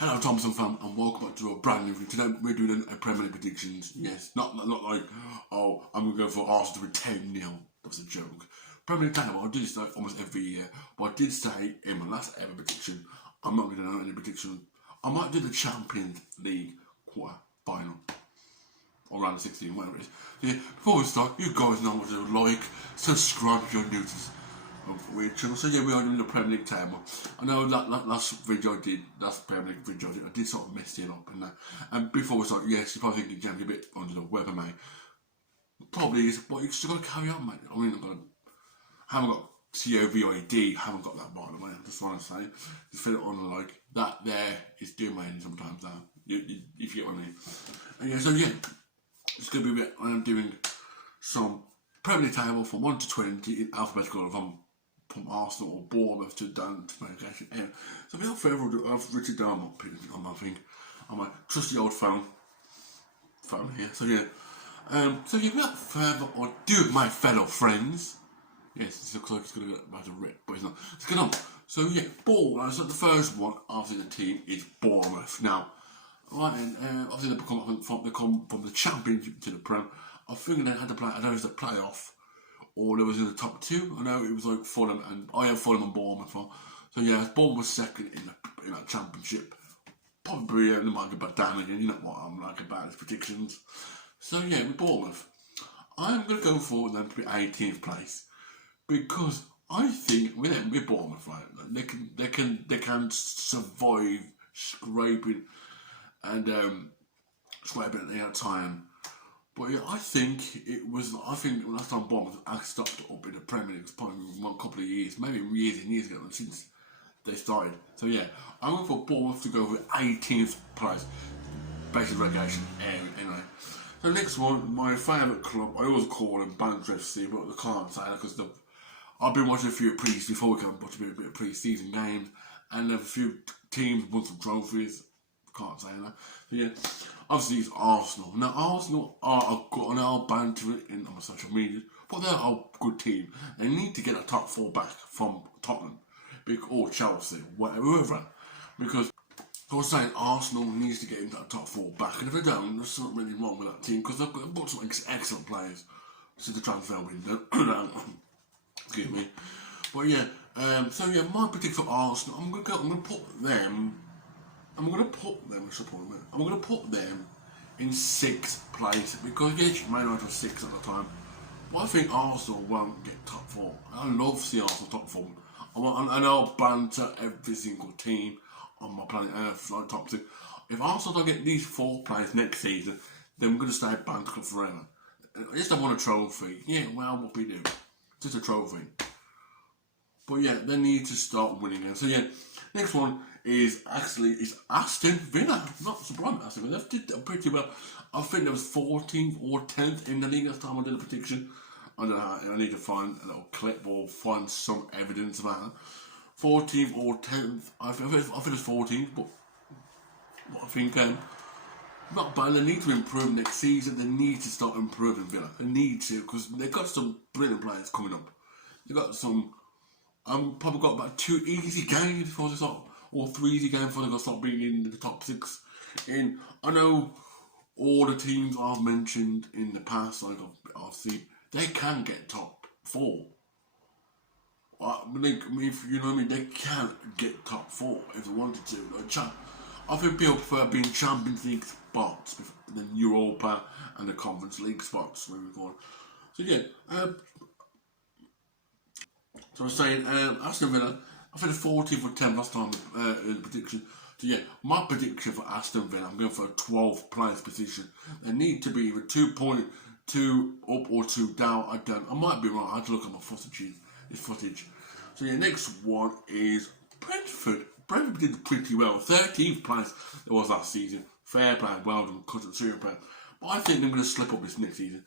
Hello, Thompson Fam, and welcome back to a brand new video. Today we're doing a Premier League predictions. Yes, not like, oh, I'm going to go for Arsenal to win 10-0. That's a joke. Premier League table, I do this like almost every year, but I did say in my last ever prediction, I'm not going to do any prediction. I might do the Champions League quarter final, or round of 16, whatever it is. So yeah, before we start, you guys know what to do. Like, subscribe if you're new to this weird channel. So yeah, we are doing the Premier League table. I know that last video I did, last Premier League video I did sort of mess it up and that. And before we start, yes, you're probably thinking Jamie a bit under the weather, mate. Probably is, but you still got to carry on, mate. I mean, I haven't got COVID, haven't got that, by the way. I just want to say, just feel it on like that. There is doing my head sometimes now. If you get what I mean. And yeah, so yeah, it's gonna be a bit. I am doing some Premier League table from 1 to 20 in alphabetical from Arsenal or Bournemouth to down to Manchester. Yeah. So without further ado, I've written down on my thing, on my trusty old phone here. So yeah, without further ado, my fellow friends. Yes, it looks like it's going to be about to rip, but it's not. Let's get on. So yeah, so the first one after the team is Bournemouth. Now, right, and obviously they come from the Championship to the Prem. I think they had to play. I don't know if it was the playoff or they was in the top two. I know it was like Fulham, and I have Fulham and Bournemouth. So yeah, Bournemouth was second in that Championship. Probably they might get back down again. You know what I'm like about his predictions. So yeah, with Bournemouth, I'm going to go for them to be 18th place. Because I think with Bournemouth, right, they can survive scraping and scraping at the time. But yeah, I think last time Bournemouth actually stopped up in the Premier League was probably a couple of years, maybe years and years ago since they started. So yeah, I'm going for Bournemouth to go for 18th place, basic relegation anyway. So next one, my favourite club, I always call them Banter FC, but I can't say that because I've been watching a few before we can watch a bit of pre-season games, and a few teams won some trophies. Can't say that. So yeah, obviously it's Arsenal. Now Arsenal are good, and I'll banter it on my social media, but they're a good team. They need to get a top four back from Tottenham, or Chelsea, whoever, because I was saying Arsenal needs to get into that top four back, and if they don't, there's something really wrong with that team because they've got some excellent players since the transfer window. Excuse me, but yeah. So yeah, my prediction for Arsenal, I'm gonna put them in 6th place because yes, Man United was 6 at the time, but I think Arsenal won't get top 4. I love to see Arsenal top 4. And I'll banter every single team on my planet Earth like top 2. If Arsenal don't get these 4 players next season, then we're gonna stay banter club forever. I just don't want a trophy. Yeah, well, what we do, just a trophy. But yeah, they need to start winning again. So yeah, next one is Aston Villa. Not surprised, Aston Villa. They did pretty well. I think there was 14th or 10th in the league last time I did a prediction. I don't know. I need to find a little clip or find some evidence about it. 14th or 10th. I think it's 14th, but I think not bad. They need to improve next season. They need to start improving Villa. They need to because they've got some brilliant players coming up. They've got some. Probably got about 2 easy games before they start, or 3 easy games before they start being in the top 6. And I know all the teams I've mentioned in the past, like I've seen, they can get top 4. If you know what I mean, they can get top 4 if they wanted to. I think people prefer being Champions League spots than Europa and the Conference League spots. So yeah. So I was saying, Aston Villa, I think 14th or 10th last time in the prediction. So yeah, my prediction for Aston Villa, I'm going for a 12th place position. They need to be either 2.2 up or 2 down. I might be wrong. I had to look at my footage. So yeah, next one is Brentford. Brentford did pretty well. 13th place it was last season. Fair play, well done, cut it super. But I think they're going to slip up this next season.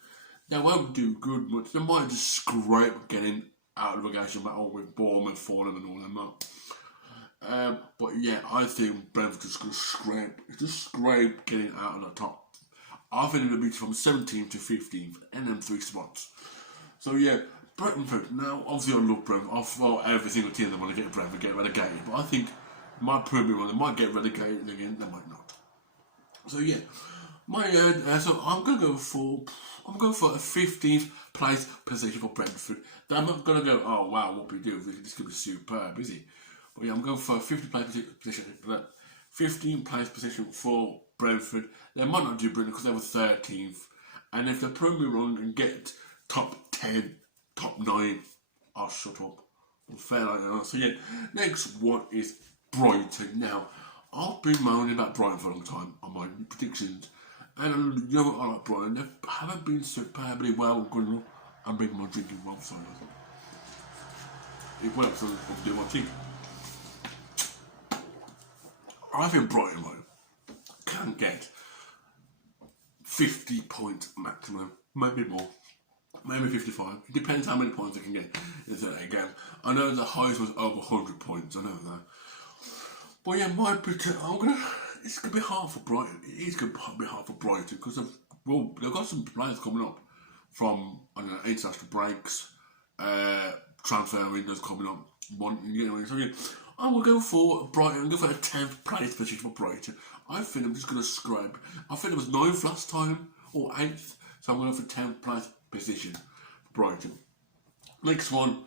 They won't do good much. They might just scrape getting out of the relegation battle with Bournemouth, Fulham and all them. But yeah, I think Brentford is going to scrape getting out of the top. I think it'll be from 17th to 15th and them 3 spots. So yeah, Brentford. Now, obviously I love Brentford. I thought every single team that want to get Brentford get relegated, but I think Might prove me wrong. They might get relegated again. They might not. So yeah, so I'm gonna go for a 15th place position for Brentford. I'm not gonna go, oh wow, what we do? This could be superb, is it? But yeah, I'm going for a 15th place position. 15th place position for Brentford. They might not do brilliant because they were 13th, and if they prove me wrong and get top 10, top 9, I'll shut up. Fair like that. So yeah, next one is Brighton. Now, I've been moaning about Brighton for a long time on my predictions, and you know I like Brighton. They haven't been superbly well good enough. I'm bringing my drinking well, sorry. It works, so I'll do my thing. I think Brighton can get 50 points maximum, maybe more. Maybe 55. It depends how many points they can get in that game. I know the highest was over 100 points. I know that. But yeah, it's gonna be hard for Brighton. It is gonna be hard for Brighton because they've got some players coming up from international breaks, transfer windows coming up. So yeah, I'm gonna go for Brighton. I'm going for a 10th place position for Brighton. I think I'm just gonna scrap. I think it was 9th last time or 8th, so I'm going for 10th place position for Brighton. Next one,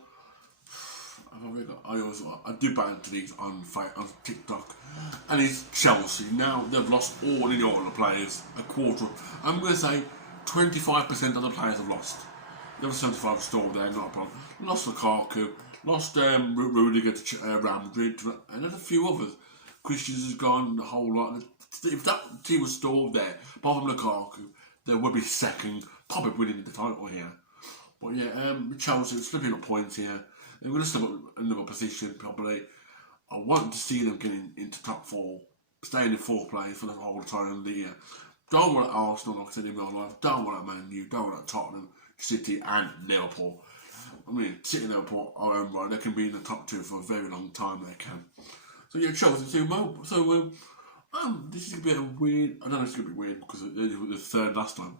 I do banter these on TikTok, and it's Chelsea. Now they've lost all the players, a quarter. I'm going to say 25% of the players have lost. There was 75 still there, not a problem. Lost Lukaku, lost Rudiger to Real Madrid, and there's a few others. Christians has gone, the whole lot. If that team was still there, apart from Lukaku, they would be second, probably winning the title here. But yeah, Chelsea slipping up points here. They're going to slip up another position probably. I want to see them getting into top 4, staying in 4th place for the whole time of the year. Don't want Arsenal, like I said in my life. Don't want Man U. Don't want Tottenham, City, and Liverpool. I mean, City and Liverpool are right. They can be in the top 2 for a very long time. They can. So yeah, Chelsea. This is gonna be a weird. I don't know if it's gonna be weird because it was the 3rd last time.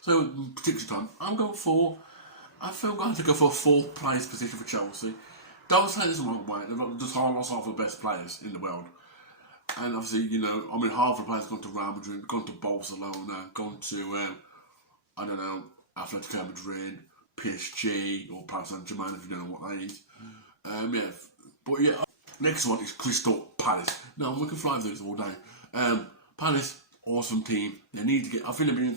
So prediction time. I think I'm going to go for a 4th place position for Chelsea. Don't say this the wrong way. They've just lost half the best players in the world. And obviously, half the players gone to Real Madrid, gone to Barcelona, gone to, Atletico Madrid, PSG, or Paris Saint-Germain, if you don't know what that is. But yeah, next one is Crystal Palace. Now, we can fly through this all day. Palace, awesome team. They need to get, I think they've been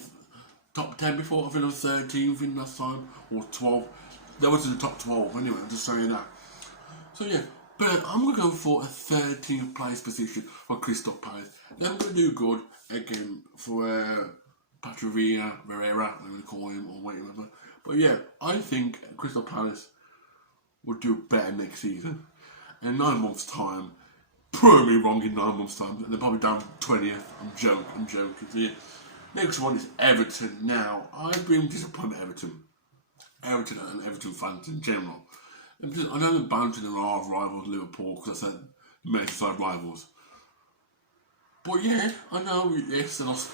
top 10 before. I think they were 13th in last time, or 12. They were to the top 12 anyway, I'm just saying that. So yeah, but I'm going to go for a 13th place position for Crystal Palace. They're going to do good again for Patrick Vieira, whatever you call him, or whatever. But yeah, I think Crystal Palace will do better next season. In 9 months' time, prove me wrong in 9 months' time, they're probably down 20th. I'm joking. So yeah. Next one is Everton. Now, I've been disappointed with Everton and Everton fans in general. I know they're bound to their rivals Liverpool because I said Merseyside rivals. But yeah, I know, yes, they lost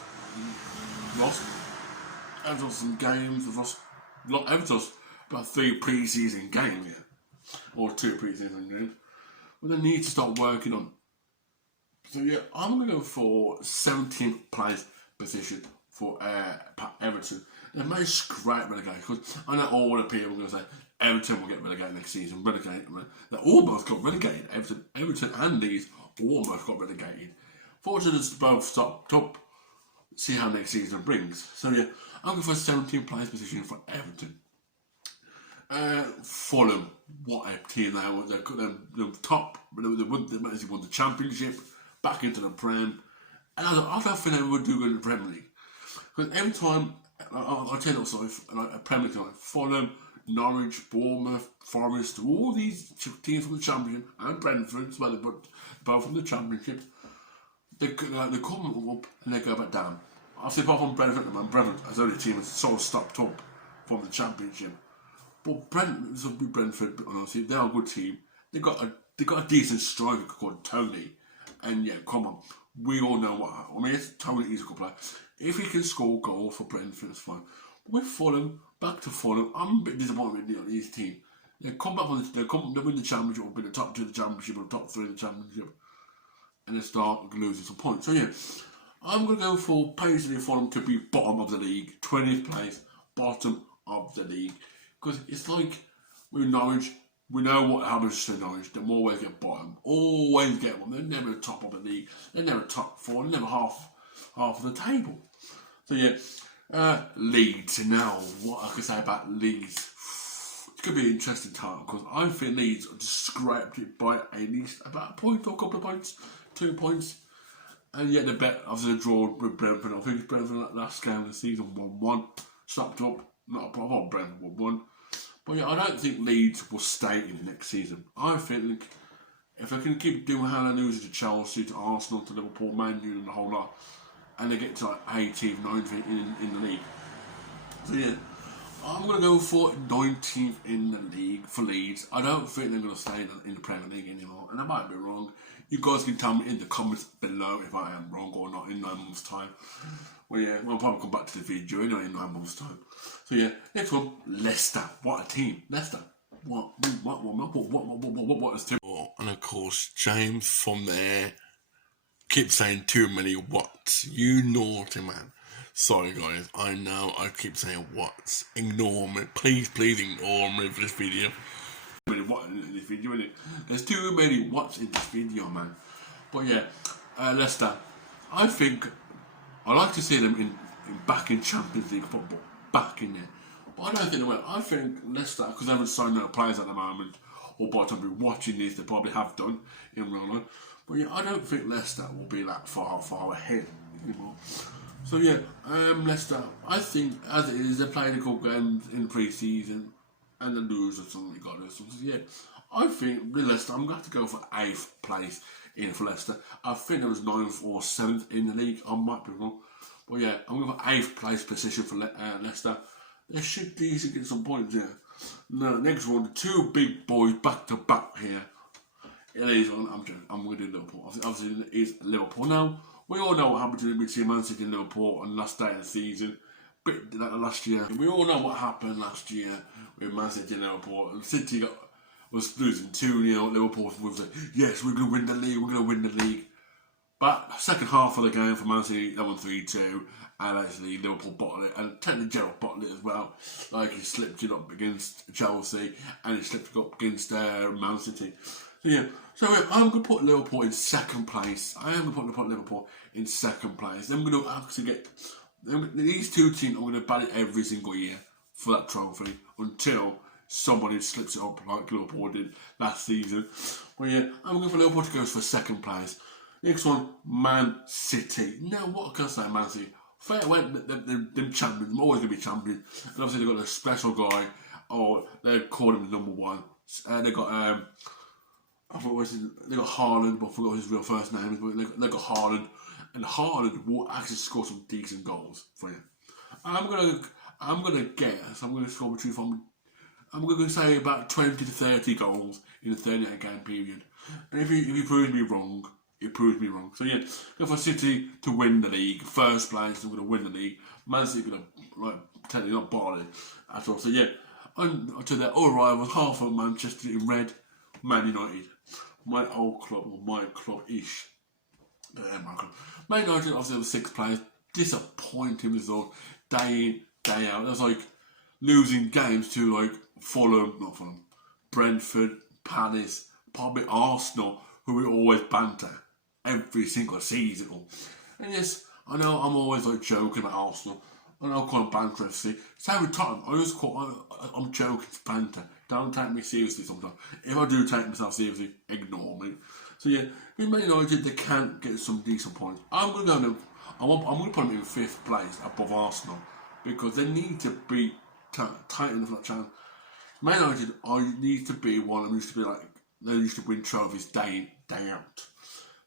some games, Everton lost about 3 pre-season games, or 2 pre-season games. But they need to start working on. So yeah, I'm going to go for 17th place position for Everton. They may scrape relegation because I know all the people are going to say Everton will get relegated next season. They almost got relegated. Everton and these almost got relegated. Fortunately, it's both stopped up. See how next season brings. So yeah, I'm going for a 17th place position for Everton. Fulham, what a team they were. They're top. They won the Championship, back into the Prem. And I don't think they would do good in the Premier League. Because every time, I'll tell you also, a Premier League, like Fulham, Norwich, Bournemouth, Forest, all these teams from the Championship, and Brentford as well, but both from the Championship, they come up and they go back down. Obviously, apart from Brentford as the only team that's sort of stopped up from the Championship. But Brentford, honestly, they're a good team. They got a decent striker called Tony, and yeah, come on, we all know what. I mean, Tony is a good player. If he can score goals for Brentford, it's fine. But with Fulham, back to Fulham, I'm a bit disappointed with this team. They come back from they win the championship, or be the top two of the championship, or top three of the championship, and they start losing some points. So yeah, I'm going to go for basically for them to be bottom of the league, 20th place, bottom of the league, because it's like with Norwich. We know what happens to Norwich. They always get bottom. Always get one. They're never the top of the league. They're never top four. They're never half of the table. So yeah, Leeds. Now, what I can say about Leeds. It's going to be an interesting time because I think Leeds just scraped it by at least about a point or a couple of points. 2 points. And yet the bet after the draw with Brentford. I think Brentford last game of the season 1-1. Stopped up. Not a problem. Brentford 1-1. But yeah, I don't think Leeds will stay in the next season. I think if they can keep doing how they lose to Chelsea, to Arsenal, to Liverpool, Man U and the whole lot, and they get to like 18th, 19th in the league. So yeah, I'm going to go for 19th in the league for Leeds. I don't think they're going to stay in the Premier League anymore, and I might be wrong. You guys can tell me in the comments below if I am wrong or not in 9 months' time. Well, yeah, I'll probably come back to the video anyway in 9 months' time. So yeah, next one, Leicester. What a team, Leicester. What is team? And of course, James from there keeps saying too many whats. You naughty man. Sorry guys, I know I keep saying whats. Ignore me. Please ignore me for this video. What in this video, innit? There's too many whats in this video, man. But yeah, Leicester. I think I like to see them back in Champions League football, back in there. But I don't think they will. I think Leicester, because they haven't signed no players at the moment, or by the time we're watching this, they probably have done in real life. But yeah, I don't think Leicester will be that far ahead anymore. So yeah, Leicester, I think as it is, they played a couple games in pre-season and they lose or something. So yeah, I think with Leicester, I'm going to have to go for 8th place in for Leicester. I think it was 9th or 7th in the league. I might be wrong. But yeah, I'm going for 8th place position for Leicester. They should decently get some points here. Now, next one, the two big boys back to back here. It is, I'm going to do Liverpool. Obviously, it is Liverpool. Now, we all know what happened to between Man City and Liverpool on the last day of the season. Bit like last year. We all know what happened last year with Man City and Liverpool. City was losing 2-0. Liverpool was like, yes, we're going to win the league. But second half of the game for Man City, they won 3-2, and actually Liverpool bottled it, and technically Gerrard bottled it as well. Like he slipped it up against Chelsea, and he slipped it up against Man City. So yeah, I'm going to put Liverpool in second place. I am going to put Liverpool in second place. I'm going to actually get these two teams. I'm going to bat it every single year for that trophy until somebody slips it up like Liverpool did last season. But yeah, I'm going for Liverpool to go for second place. Next one, Man City. Now, what can I say, Man City? Fair away, they're champions. They're always going to be champions. And obviously, they've got a special guy, or they call him number one. They got, they got Haaland, but I forgot what his real first name is. But they got Haaland, and Haaland will actually score some decent goals for you. I'm gonna guess. I'm gonna score between. I'm gonna say about 20 to 30 goals in a 38-game period. And if he proves me wrong, it proves me wrong. So yeah, go for City to win the league. First place, I'm going to win the league. Man City going to technically not bottle it at all. So yeah, on to their old rivals, half of Manchester in red, Man United. My old club, or my club-ish. My club. Man United obviously was 6th place. Disappointing result. Day in, day out. That's like losing games to like Fulham, Brentford, Palace, probably Arsenal, who we always banter every single season. And yes, I know I'm always like joking about Arsenal. I know I call them banter FC. Same with Tottenham. I'm joking, it's banter. Don't take me seriously sometimes. If I do take myself seriously, ignore me. So yeah, with Man United, they can get some decent points. I'm going to put them in 5th place above Arsenal because they need to be tight enough for that chance. Man United need to be one of them used to be like, they used to win trophies day in, day out.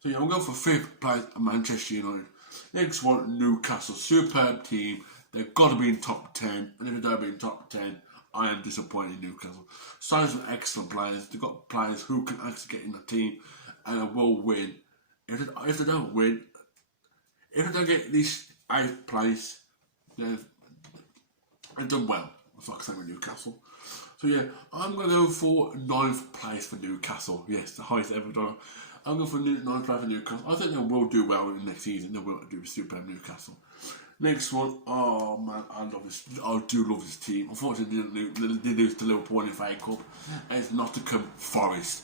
So yeah, I'm going for 5th place at Manchester United. Next one, Newcastle. Superb team. They've got to be in top 10. And if they don't be in top 10, I am disappointed in Newcastle. Signed some excellent players. They've got players who can actually get in the team and will win. If they don't win, if they don't get this 8th place, they've done well. That's what I can say with Newcastle. So yeah, I'm going to go for 9th place for Newcastle. Yes, the highest ever done. I'm going for 9th place for Newcastle. I think they will do well in the next season. They will do super Newcastle. Next one, oh man, I do love this team. Unfortunately, they lose to Liverpool in the FA Cup. And it's Nottingham Forest.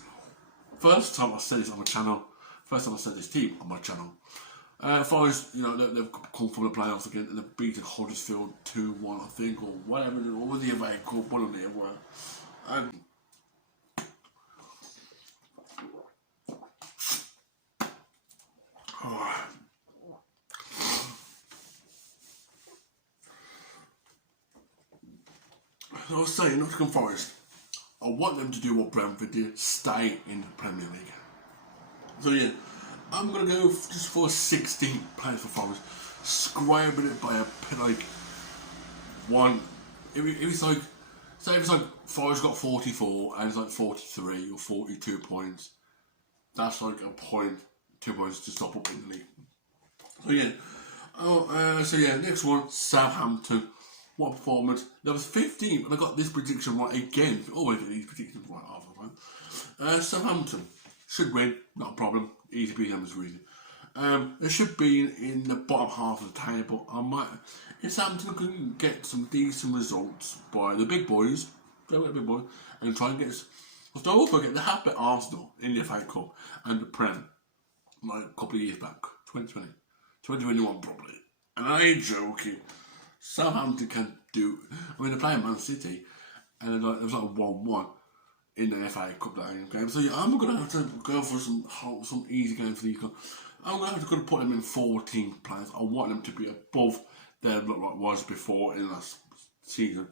First time I said this on my channel. First time I said this team on my channel. Forest, they've come from the playoffs again and they've beaten Huddersfield 2-1, I think, or whatever, or the FA Cup, one of the other. And I was saying, Nottingham Forest, I want them to do what Brentford did, stay in the Premier League. So yeah, I'm going to go just for 16th place for Forest, scraping it by one. If it's like, say if it's like Forest got 44 and it's like 43 or 42 points, that's like a point, 2 points to stop up in the league. So yeah, so yeah, next one, Southampton. What a performance. There was 15, and I got this prediction right again. Always get these predictions right half the time. Southampton should win, not a problem. Easy beat them as reason. They should be in the bottom half of the table. If Southampton can get some decent results by the big boys, and try and get. Don't forget they have beat Arsenal in the FA Cup and the Prem like a couple of years back, 2020, 2021 probably. And I ain't joking. Southampton can do. I mean, they're playing Man City, and it was like 1-1 in the FA Cup game. So yeah, I'm gonna have to go for some easy games for these guys. I'm gonna have to put them in 14th place. I want them to be above their look like was before in last season.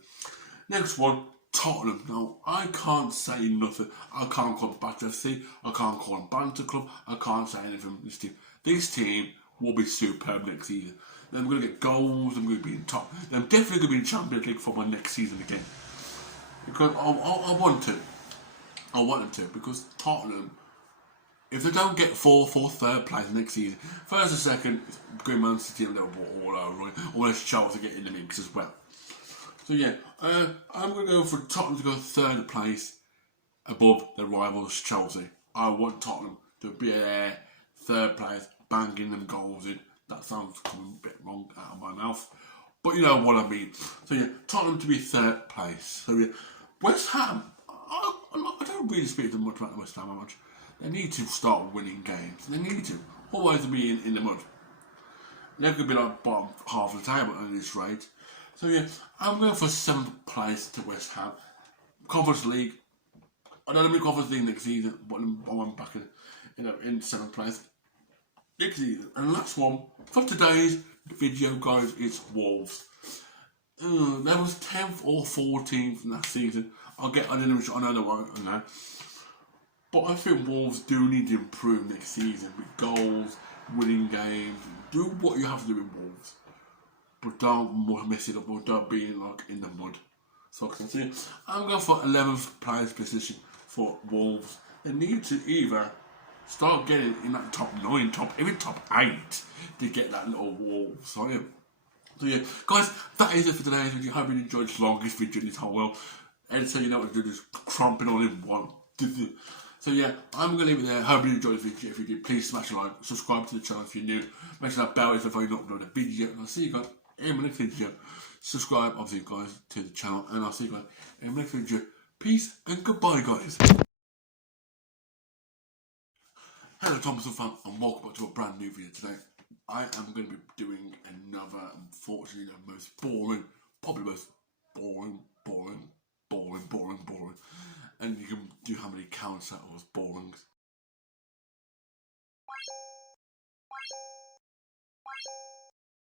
Next one, Tottenham. Now I can't say nothing. I can't call them Batch FC. I can't call them Banter Club. I can't say anything from this team. This team will be superb next season. Then we're going to get goals, and we're going to be in top. Then I'm definitely going to be in Champions League for my next season again. Because I want to. I want them to. Because Tottenham, if they don't get fourth or third place next season, first or second, Green Man City and Liverpool all over, unless Chelsea get in the mix as well. So yeah, I'm going to go for Tottenham to go third place above their rivals Chelsea. I want Tottenham to be there, third place, banging them goals in. That sounds coming a bit wrong out of my mouth, but you know what I mean. So yeah, Tottenham to be third place. So yeah, West Ham. I don't really speak to them much about West Ham much. They need to start winning games. They need to. Otherwise, they'll be in the mud. They're going to be like bottom half of the table at this rate. So yeah, I'm going for 7th place to West Ham. Conference League. I don't know Conference League next season, but I went back in 7th place. Next season. And last one for today's video, guys, is Wolves. There was 10th or 14th last season. I know they won't, I know. But I think Wolves do need to improve next season with goals, winning games. Do what you have to do with Wolves. But don't mess it up or don't be like in the mud. So I'm going for 11th place position for Wolves. They need to either start getting in that top 9, even top 8 to get that little Wolves. So yeah, guys, that is it for today's video. I hope you enjoyed this longest video in this whole world. And so you know what to do, just cramping all in one. So yeah, I'm going to leave it there. Hope you enjoyed the video. If you did, please smash a like, subscribe to the channel if you're new. Make sure that bell is if I don't upload a video. And I'll see you guys in my next video. Subscribe, obviously, guys, to the channel. And I'll see you guys in my next video. Peace and goodbye, guys. Hello, Thompson Fam, and welcome back to a brand new video today. I am going to be doing another, unfortunately, the most boring, probably the most boring. And you can do how many counts that was boring.